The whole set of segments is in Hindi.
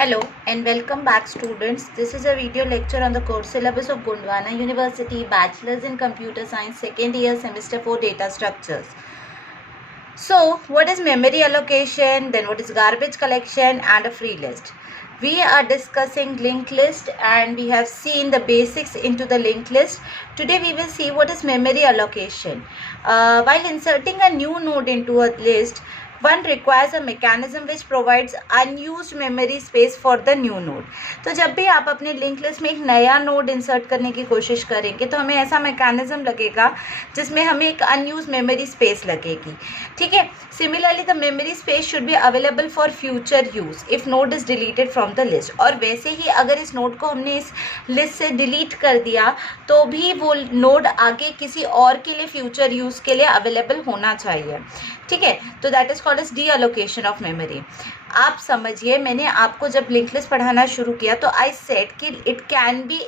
Hello and welcome back students. This is a video lecture on the course syllabus of Gondwana University Bachelor's in Computer Science second year semester 4 data structures. So what is memory allocation, then what is garbage collection and a free list. We are discussing linked list and we have seen the basics into the linked list. Today we will see what is memory allocation. While inserting a new node into a list, one requires a mechanism which provides unused memory space for the new node. तो जब भी आप अपने लिंक लिस्ट में एक नया नोड इंसर्ट करने की कोशिश करेंगे तो हमें ऐसा मैकेनिज्म लगेगा जिसमें हमें एक अनयूज मेमोरी स्पेस लगेगी. ठीक है. Similarly the memory space should be available for future use if node is deleted from the list. और वैसे ही अगर इस नोड को हमने इस लिस्ट से डिलीट कर दिया तो भी वो नोड आगे किसी और के लिए फ्यूचर यूज के लिए अवेलेबल होना चाहिए. ठीक है. तो that is called as deallocation of memory. आप समझिए, मैंने आपको जब लिंक लिस्ट पढ़ाना शुरू किया तो आई सेड कि it can be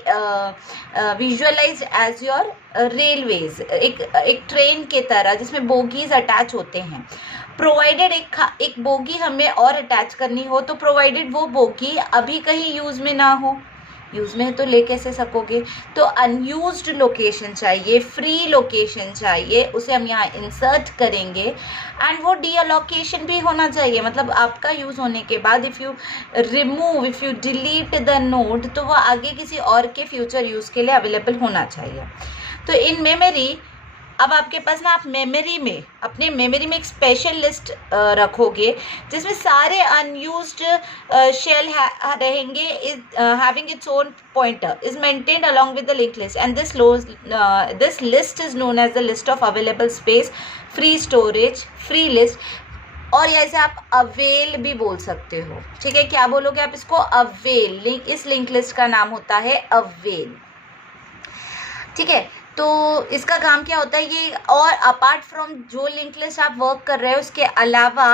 visualise as your railways, एक ट्रेन के तरह जिसमें बोगीज अटैच होते हैं. प्रोवाइडेड एक बोगी हमें और अटैच करनी हो तो प्रोवाइडेड वो बोगी अभी कहीं यूज में ना हो. यूज में है तो ले कैसे सकोगे. तो अनयूज्ड लोकेशन चाहिए, फ्री लोकेशन चाहिए, उसे हम यहाँ इंसर्ट करेंगे. एंड वो डी अलोकेशन भी होना चाहिए, मतलब आपका यूज होने के बाद if you remove, if you delete the node तो वो आगे किसी और के फ्यूचर यूज के लिए अवेलेबल होना चाहिए. तो इन मेमोरी अब आपके पास ना, आप मेमोरी में, अपने मेमोरी में एक स्पेशल लिस्ट रखोगे जिसमें सारे अनयूज्ड शेल रहेंगे. Having its own pointer is maintained along with the link list and this list is known as the list of available space, free storage, free list. और ऐसे आप अवेल भी बोल सकते हो. ठीक है. क्या बोलोगे आप इसको? अवेल. इस लिंक लिस्ट का नाम होता है अवेल. ठीक है. तो इसका काम क्या होता है ये, और अपार्ट फ्रॉम जो लिंक लिस्ट आप वर्क कर रहे हो उसके अलावा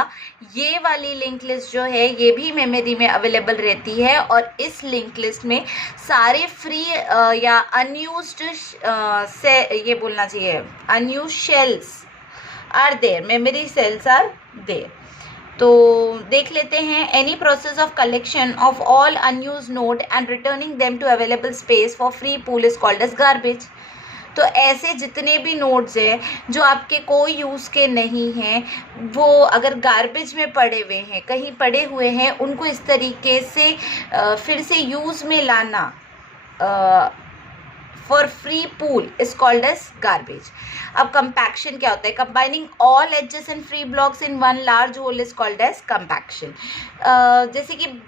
ये वाली लिंक लिस्ट जो है ये भी मेमोरी में अवेलेबल रहती है. और इस लिंक लिस्ट में सारे फ्री या अनयूज्ड से ये बोलना चाहिए unused cells are there, memory cells are there. तो देख लेते हैं. Any process of collection of all unused node and returning them to available space for free pool is called as garbage. तो ऐसे जितने भी नोड्स हैं जो आपके कोई यूज़ के नहीं हैं, वो अगर गार्बेज में पड़े हुए हैं, कहीं पड़े हुए हैं, उनको इस तरीके से फिर से यूज़ में लाना for free pool is called as garbage. अब कंपैक्शन क्या होता है? Combining all adjacent and free blocks in one large hole is called as compaction. जैसे कि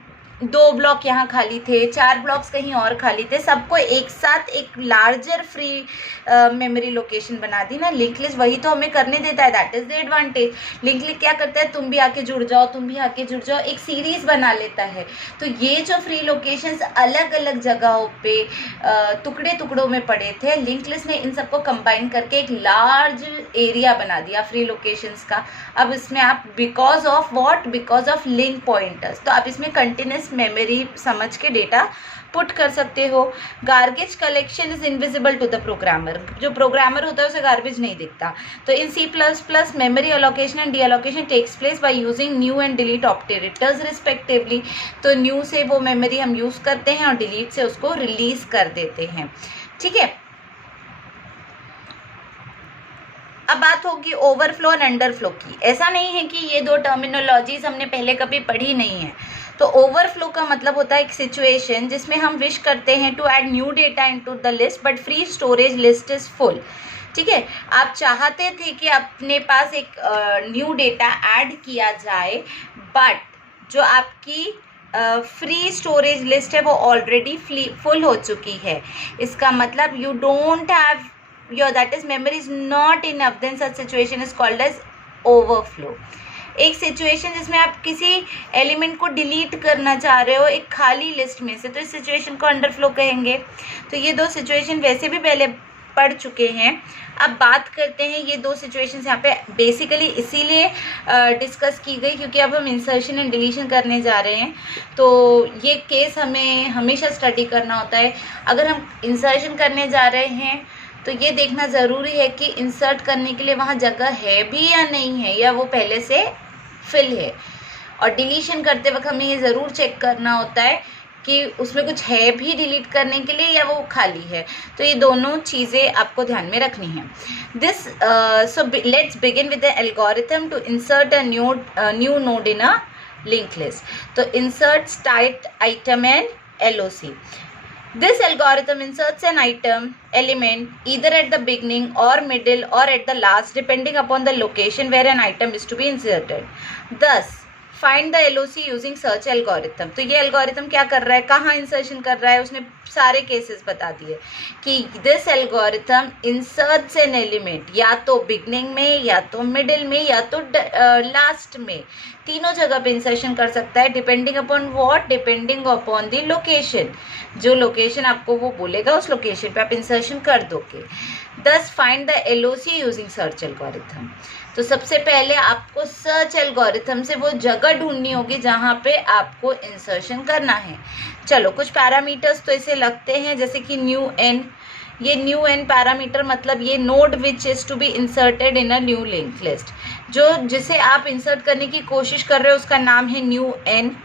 2 ब्लॉक यहाँ खाली थे, 4 ब्लॉक्स कहीं और खाली थे, सबको एक साथ एक लार्जर फ्री मेमोरी लोकेशन बना दी ना लिंक लिस्ट. वही तो हमें करने देता है. That is the advantage. Link list क्या करता है? तुम भी आके जुड़ जाओ, तुम भी आके जुड़ जाओ, एक सीरीज बना लेता है. तो ये जो फ्री लोकेशंस अलग अलग जगहों पे टुकड़े टुकड़ों में पड़े थे, लिंक लिस्ट ने इन सबको कंबाइन करके एक लार्ज एरिया बना दिया फ्री लोकेशंस का. अब इसमें आप because of what? Because of link pointers. तो आप इसमें कंटिन्यूस मेमोरी समझ के डेटा पुट कर सकते हो. Garbage collection is invisible to the programmer. जो प्रोग्रामर होता है उसे गार्बेज नहीं दिखता. तो in C++ memory allocation and deallocation takes place by using new and delete operators respectively. तो न्यू से वो मेमोरी हम यूज करते हैं और डिलीट से उसको रिलीज कर देते हैं. ठीक है. अब बात होगी ओवरफ्लो और अंडरफ्लो की. ऐसा नहीं है कि ये दो टर्मिनोलॉजीज हमने पहले कभी पढ़ी नहीं है. तो ओवरफ्लो का मतलब होता है एक सिचुएशन जिसमें हम विश करते हैं to add new data into the list but free storage list is full. ठीक है. आप चाहते थे कि अपने पास एक न्यू डेटा ऐड किया जाए, बट जो आपकी फ्री स्टोरेज लिस्ट है वो ऑलरेडी फुल हो चुकी है. इसका मतलब you don't have your that is memory is not enough, then such situation is called as overflow. एक सिचुएशन जिसमें आप किसी एलिमेंट को डिलीट करना चाह रहे हो एक खाली लिस्ट में से, तो इस सिचुएशन को अंडरफ्लो कहेंगे. तो ये दो सिचुएशन वैसे भी पहले पढ़ चुके हैं. अब बात करते हैं ये दो सिचुएशंस यहाँ पे बेसिकली इसीलिए डिस्कस की गई क्योंकि अब हम इंसर्शन एंड डिलीशन करने जा रहे हैं. तो ये केस हमें हमेशा स्टडी करना होता है. अगर हम इंसर्शन करने जा रहे हैं तो ये देखना ज़रूरी है कि इंसर्ट करने के लिए वहाँ जगह है भी या नहीं है, या वो पहले से फिल है. और डिलीशन करते वक्त हमें ये ज़रूर चेक करना होता है कि उसमें कुछ है भी डिलीट करने के लिए या वो खाली है। तो ये दोनों चीज़ें आपको ध्यान में रखनी है। This so let's begin with the algorithm to insert a new node in a link list. तो insert start item and LOC. This algorithm inserts an item element either at the beginning or middle or at the last depending upon the location where an item is to be inserted. Thus, find the LOC using search algorithm. तो ये एल्गोरिथम क्या कर रहा है, कहाँ इंसर्शन कर रहा है, उसने सारे केसेस बता दिए कि this algorithm inserts an element या तो बिगनिंग में या तो मिडिल में या तो लास्ट में, तीनों जगह पे इंसर्शन कर सकता है। Depending upon what, depending upon the location, जो लोकेशन आपको वो बोलेगा उस लोकेशन पे आप इंसर्शन कर दोगे। दस find the LOC using search algorithm. तो सबसे पहले आपको सर्च एल्गोरिथम से वो जगह ढूंढनी होगी जहाँ पे आपको इंसर्शन करना है। चलो कुछ पैरामीटर्स तो इसे लगते हैं, जैसे कि न्यू एन। ये न्यू एन पैरामीटर मतलब ये node which is to be inserted in a new link list, जो जिसे आप इंसर्ट करने की कोशिश कर रहे हो उसका नाम है न्यू एन।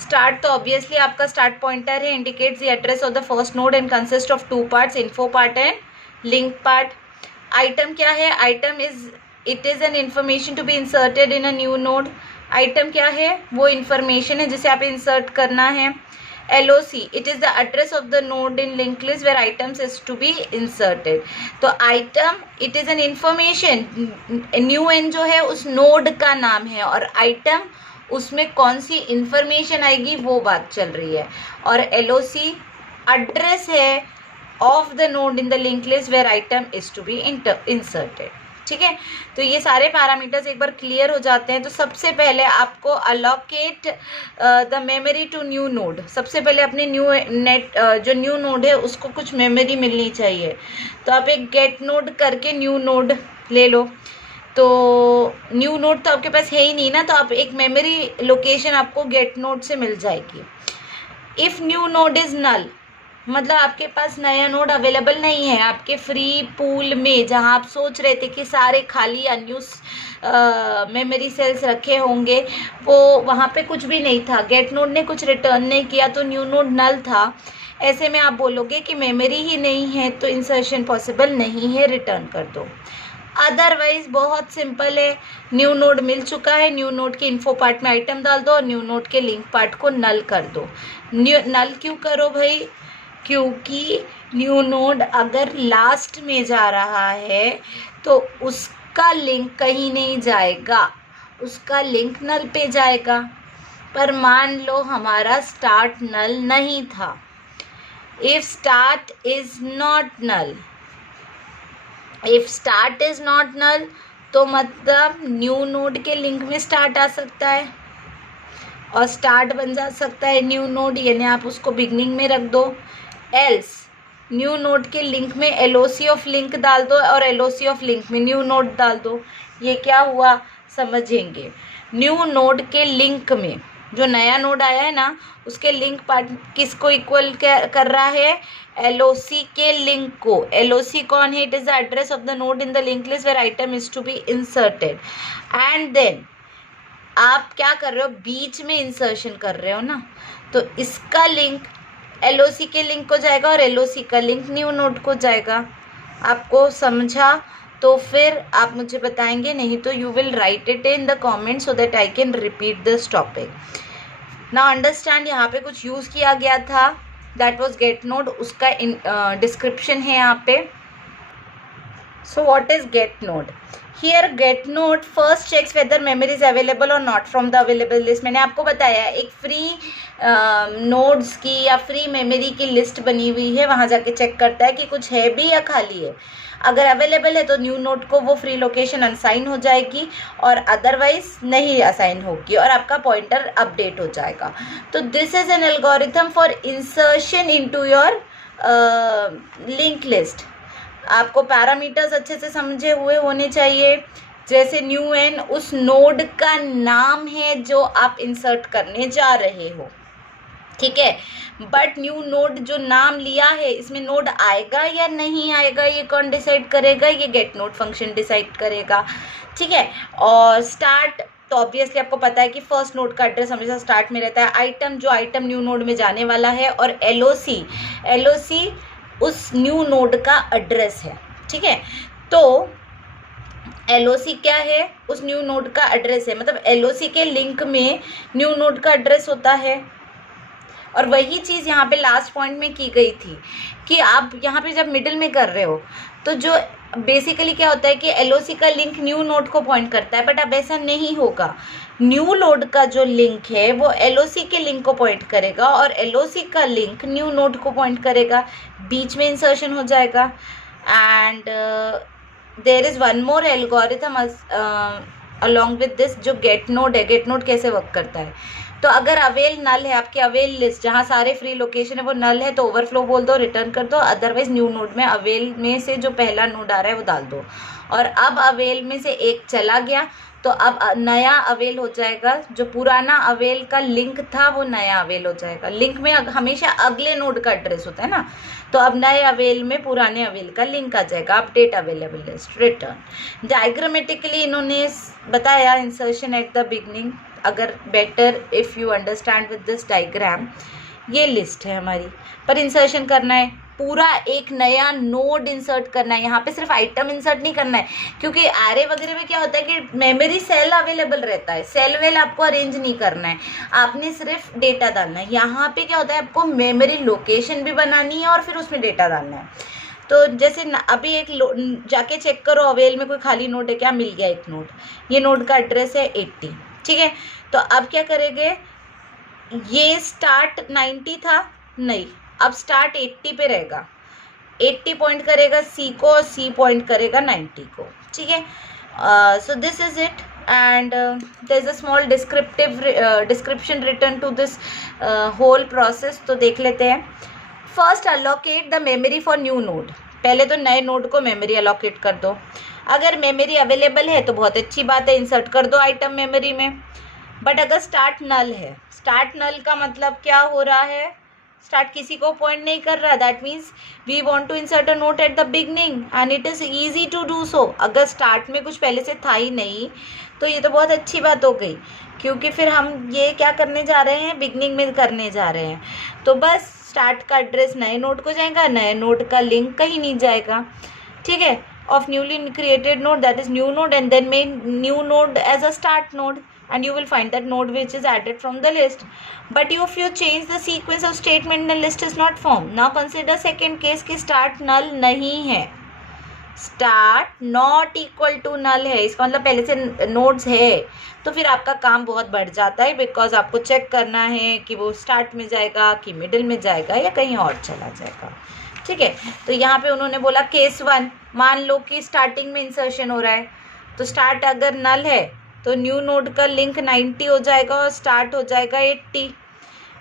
स्टार्ट तो ऑब्वियसली आपका स्टार्ट पॉइंटर है, indicates the address of the first node and consist of 2 parts, info part and link part. Item क्या है, item it is an information to be inserted in a new node. Item क्या है, वो इन्फॉर्मेशन है जिसे आप इंसर्ट करना है। LOC it is the address of the node in link list where items is to be inserted. तो item it is an information, new N जो है उस नोड का नाम है और आइटम उसमें कौन सी इंफॉर्मेशन आएगी वो बात चल रही है। और LOC एड्रेस है of the node in the link list where item is to be inserted. ठीक है, तो ये सारे पैरामीटर्स एक बार क्लियर हो जाते हैं। तो सबसे पहले आपको allocate the memory to new node. सबसे पहले अपने जो न्यू नोड है उसको कुछ मेमोरी मिलनी चाहिए। तो आप एक गेट नोड करके न्यू नोड ले लो। तो न्यू नोड तो आपके पास है ही नहीं ना, तो आप एक मेमोरी लोकेशन आपको गेट नोड से मिल जाएगी। इफ़ न्यू नोड इज़ नल, मतलब आपके पास नया नोड अवेलेबल नहीं है, आपके फ्री पूल में जहां आप सोच रहे थे कि सारे खाली अनयूज मेमोरी सेल्स रखे होंगे, वो वहां पे कुछ भी नहीं था, गेट नोड ने कुछ रिटर्न नहीं किया, तो न्यू नोड नल था। ऐसे में आप बोलोगे कि मेमोरी ही नहीं है तो इंसर्शन पॉसिबल नहीं है, रिटर्न कर दो। अदरवाइज बहुत सिंपल है, न्यू नोड मिल चुका है, न्यू नोड के इन्फो पार्ट में आइटम डाल दो और न्यू नोड के लिंक पार्ट को नल कर दो। नल क्यों करो भाई, क्योंकि न्यू नोड अगर लास्ट में जा रहा है तो उसका लिंक कहीं नहीं जाएगा, उसका लिंक नल पे जाएगा। पर मान लो हमारा स्टार्ट नल नहीं था, if start is not null, if start is not null तो मतलब न्यू नोड के लिंक में स्टार्ट आ सकता है और स्टार्ट बन जा सकता है न्यू नोड, यानी आप उसको बिगनिंग में रख दो। एल्स न्यू नोड के लिंक में LOC ऑफ लिंक डाल दो और LOC ऑफ लिंक में न्यू नोड डाल दो। ये क्या हुआ समझेंगे, न्यू नोड के लिंक में जो नया नोड आया है ना उसके लिंक पार्ट किसको इक्वल कर रहा है, LOC के लिंक को। LOC कौन है, it is the address of the node in the link list where item is to be inserted. And then आप क्या कर रहे हो, बीच में इंसर्शन कर रहे हो ना, तो इसका लिंक LOC के लिंक को जाएगा और LOC का लिंक न्यू नोड को जाएगा। आपको समझा तो फिर आप मुझे बताएंगे, नहीं तो you will write it in the comment so that I can repeat this topic. Now understand, यहाँ पे कुछ यूज़ किया गया था, दैट वाज गेट नोड, उसका डिस्क्रिप्शन है यहाँ पे। So what is get node? Here get node first checks whether memory is available or not from the available list. मैंने आपको बताया एक फ्री नोड्स की या फ्री मेमोरी की लिस्ट बनी हुई है, वहाँ जाके चेक करता है कि कुछ है भी या खाली है। अगर अवेलेबल है तो न्यू नोड को वो फ्री लोकेशन अनसाइन हो जाएगी और अदरवाइज नहीं असाइन होगी और आपका पॉइंटर अपडेट हो जाएगा। तो this is an algorithm for insertion into your link list. आपको पैरामीटर्स अच्छे से समझे हुए होने चाहिए। जैसे न्यू एन उस नोड का नाम है जो आप इंसर्ट करने जा रहे हो, ठीक है। बट न्यू नोड जो नाम लिया है इसमें नोड आएगा या नहीं आएगा ये कौन डिसाइड करेगा, ये गेट नोड फंक्शन डिसाइड करेगा, ठीक है। और स्टार्ट तो ऑब्वियसली आपको पता है कि फर्स्ट नोड का एड्रेस हमेशा स्टार्ट में रहता है। आइटम, जो आइटम न्यू नोड में जाने वाला है, और एलओसी उस न्यू नोड का एड्रेस है। ठीक है, तो एलओसी क्या है, उस न्यू नोड का एड्रेस है, मतलब एलओसी के लिंक में न्यू नोड का एड्रेस होता है। और वही चीज़ यहाँ पे लास्ट पॉइंट में की गई थी कि आप यहाँ पे जब मिडिल में कर रहे हो तो जो बेसिकली क्या होता है कि एलओसी का लिंक न्यू नोड को पॉइंट करता है, बट अब ऐसा नहीं होगा। न्यू नोड का जो लिंक है वो एलओसी के लिंक को पॉइंट करेगा और एलओसी का लिंक न्यू नोड को पॉइंट करेगा, बीच में इंसर्शन हो जाएगा। And there is one more algorithm along with this, जो गेट नोड है। गेट नोड कैसे वर्क करता है, तो अगर अवेल नल है, आपकी अवेल लिस्ट जहाँ सारे फ्री लोकेशन है वो नल है, तो ओवरफ्लो बोल दो, रिटर्न कर दो। अदरवाइज न्यू नोड में अवेल में से जो पहला नोड आ रहा है वो डाल दो। और अब अवेल में से एक चला गया तो अब नया अवेल हो जाएगा, जो पुराना अवेल का लिंक था वो नया अवेल हो जाएगा। लिंक में हमेशा अगले नोड का एड्रेस होता है ना, तो अब नए अवेल में पुराने अवेल का लिंक आ जाएगा। Update available list, return. Diagrammatically इन्होंने बताया इंसर्शन एट द बिगनिंग। अगर better if you understand with this diagram, ये लिस्ट है हमारी, पर इंसर्शन करना है, पूरा एक नया नोड इंसर्ट करना है। यहाँ पे सिर्फ आइटम इंसर्ट नहीं करना है, क्योंकि एरे वगैरह में क्या होता है कि मेमोरी सेल अवेलेबल रहता है, सेल वेल आपको अरेंज नहीं करना है, आपने सिर्फ डेटा डालना है। यहाँ पे क्या होता है, आपको मेमोरी लोकेशन भी बनानी है और फिर उसमें डेटा डालना है। तो जैसे अभी एक जाके चेक करो अवेल में कोई खाली नोड है क्या, मिल गया एक नोड, ये नोड का एड्रेस है 80। ठीक है, तो अब क्या करेंगे, ये स्टार्ट 90 था, नहीं, अब स्टार्ट 80 पे रहेगा। 80 पॉइंट करेगा सी को और सी पॉइंट करेगा 90 को। ठीक है, so this is it and there is a small description return to this whole process. तो देख लेते हैं। First allocate the memory for new node. पहले तो नए नोड को मेमोरी अलोकेट कर दो। अगर मेमोरी अवेलेबल है तो बहुत अच्छी बात है, इंसर्ट कर दो आइटम मेमोरी में। बट अगर स्टार्ट नल है, स्टार्ट नल का मतलब क्या हो रहा है, स्टार्ट किसी को पॉइंट नहीं कर रहा, that means we want to insert a node at the beginning and it is easy to do so. अगर स्टार्ट में कुछ पहले से था ही नहीं तो ये तो बहुत अच्छी बात हो गई, क्योंकि फिर हम ये क्या करने जा रहे हैं, बिगनिंग में करने जा रहे हैं। तो बस स्टार्ट का एड्रेस नए नोड को जाएगा, नए नोड का लिंक कहीं नहीं जाएगा। ठीक है, of newly created node, that is new node, and then make new node as a start node, and you will find that node which is added from the list. But if you change the sequence of statement, the list is not formed. Now consider second case कि start null नहीं है, start not equal to null है, इसका मतलब पहले से nodes है, तो फिर आपका काम बहुत बढ़ जाता है, बिकॉज आपको चेक करना है कि वो स्टार्ट में जाएगा कि मिडिल में जाएगा या कहीं और चला जाएगा। ठीक है, तो यहाँ पे उन्होंने बोला केस 1, मान लो कि स्टार्टिंग में इंसर्शन हो रहा है, तो स्टार्ट अगर नल है तो न्यू नोड का लिंक 90 हो जाएगा और स्टार्ट हो जाएगा 80।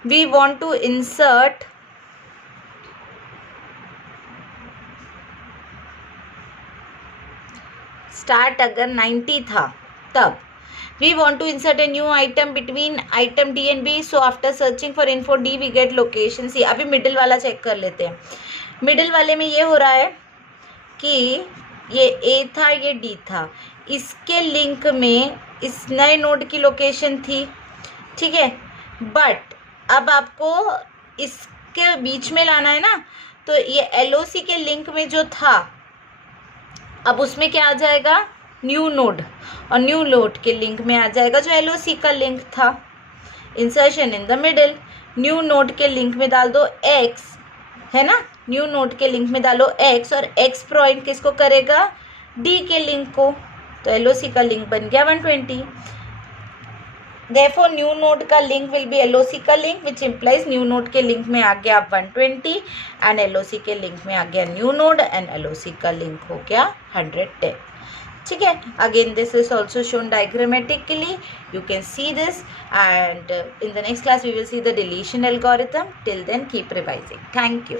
We want to insert start अगर 90 था तब we want to insert a new item between item D and B, so after searching for info D we get location C. अभी मिडिल वाला चेक कर लेते हैं। मिडिल वाले में ये हो रहा है कि ये ए था, ये डी था, इसके लिंक में इस नए नोड की लोकेशन थी। ठीक है, बट अब आपको इसके बीच में लाना है ना, तो ये एलओसी के लिंक में जो था अब उसमें क्या आ जाएगा, न्यू नोड, और न्यू नोड के लिंक में आ जाएगा जो एलओसी का लिंक था। Insertion in the middle, new node के लिंक में डाल दो एक्स, है ना, न्यू नोड के लिंक में डालो एक्स, और एक्स पॉइंट किसको करेगा, डी के लिंक को, तो एलओसी का लिंक बन गया 120। Therefore न्यू नोड का लिंक विल बी एलओसी का link, which implies new node के लिंक में आ गया 120 एंड एलओसी के लिंक में आ गया न्यू नोड एंड एलओसी का लिंक हो गया 110। ठीक है, again this is also shown diagrammatically, you can see this, and in the next class we will see the deletion algorithm. Till then keep revising. Thank you.